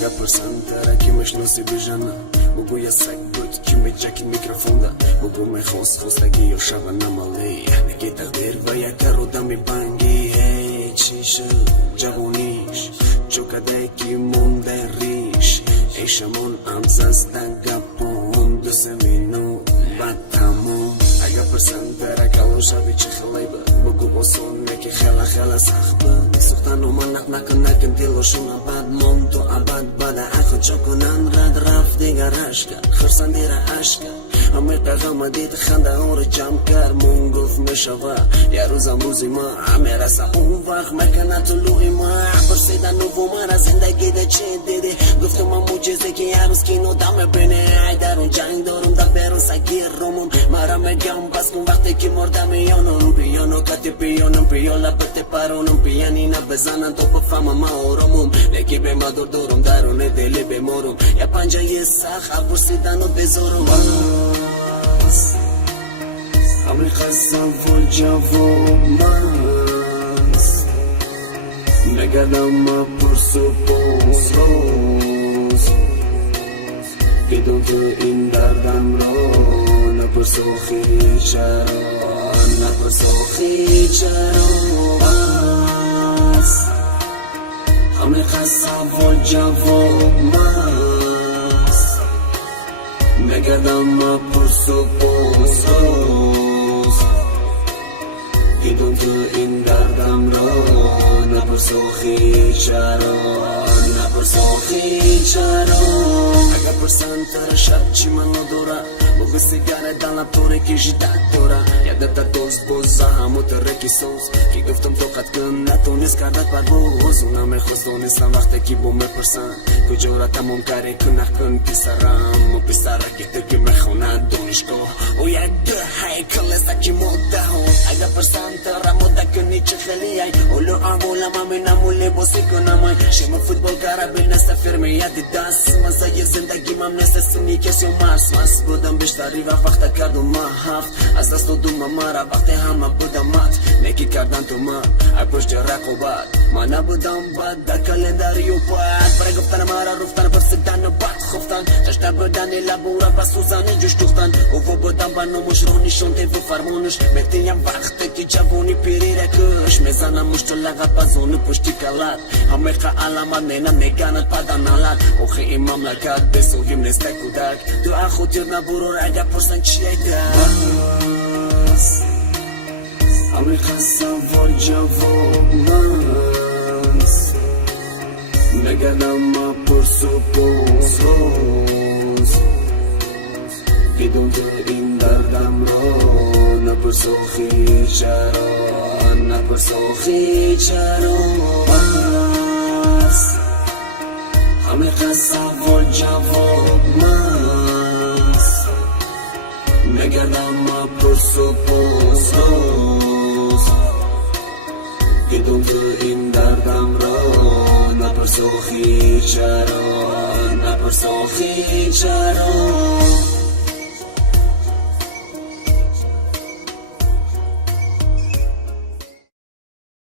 اگه پرسن ترکیمش نصیب جنه بگو یه سگ بود که میجکی میکروفون ده بگو میخواست خواستگی یا شب نمالی نگی تقدیر و یک رو دمی بنگی هی چی شد جوانیش چوکده که مونده ریش ایشمون امزستن گپون دو سمینو بد تموم اگه پرسن ترکلون شبی چه خلیبه بگو باسون نکی خیلی سخبه سختن و من نکن دیلوشون ابد مون تو ابد بده اخو چکنن رد رفت دیگر عشق خرسن دیر عشق همه پیغام دید خنده اون رو جمع کرد مون گفت میشوه یه روزم روزی ما همه رسه اون وقت مکنه طلوعی ما پرسیدن نوو مرا زندگی ده چه دیدی گفتم من موجزه که یه روز کینو دم بینه ای در اون جنگ دارم در بیرون سگیر رومون مرا میگم بس کن وقتی که مردم یانم پیانو کتی پیانم پیالا بته پرونم پیانی نبزنن تو بفهمم ما آرامم نگی به ما دورم درونه دلی بمارم یه پنجه یه سخ پرسیدن و بذارم همه خستم فول جواب مست نگردم ما پرس و پوز روز بدون تو این دردم رو نپرس و خیلی چرا نپرس و خیلی چرا مست همه خستم فول جواب مست نگردم ما پرس و پوز روز بدون تو این دردم را نپرس و خیلی چرا نپرس و خیلی چرا اگه پرسن تر شب چی منو دوره بگو سیگاره دلم طوره که جدت دوره یادت دوست بوزه همو ترکی سوز که گفتم تو قد کن نتونست کردت پر بوز اونم میخواست دونستم وقتی که بو میپرسن کجا را تمام کاری کنه کن پسرم و پسره که تو که میخونه دانشگاه و یک دو های کلسه که مده اگه پرسن تر مده کنی چه خیلی ای اولو اولم همین امولی بوسی کنم ای شما فوتبال گره نسته فرمی یادی دست مزای زندگی مم نسته سنی کسی و مست بودم بیشتری و وقت کردم ما هفت از دست دادم مرا وقتی همه بودم مات نکی کردن تو من ای پشت رقابت ما نبودم بد در کلندری و باید برای گفتن مرا رفتن پرسیدن و بد خفتن جشن بودن لبورا پس سوزنی جوش دوختن او بودم بناموش رو نشونده و فرمانش بهتیم وقتی که جوانی پیری رکش میزنم مشت لغت بزونه پشتی کلت همه علامت نینم نگانت پدن علت اوخی این مملکت بسوگیم نسته کودک دو اخو تیر نبرو را اگه پرسن چیه دست همه خستم فال جواب مست نگردم ما پرس و پوز روز بدون تو این دردم را نپرس و خیلی چرا نپرس و خیلی چرا مست همه خستم فال جواب مست نگردم ما پرس و پوز روز بدون تو این دردم را نپرس و خیلی چرا نپرس و خیلی چرا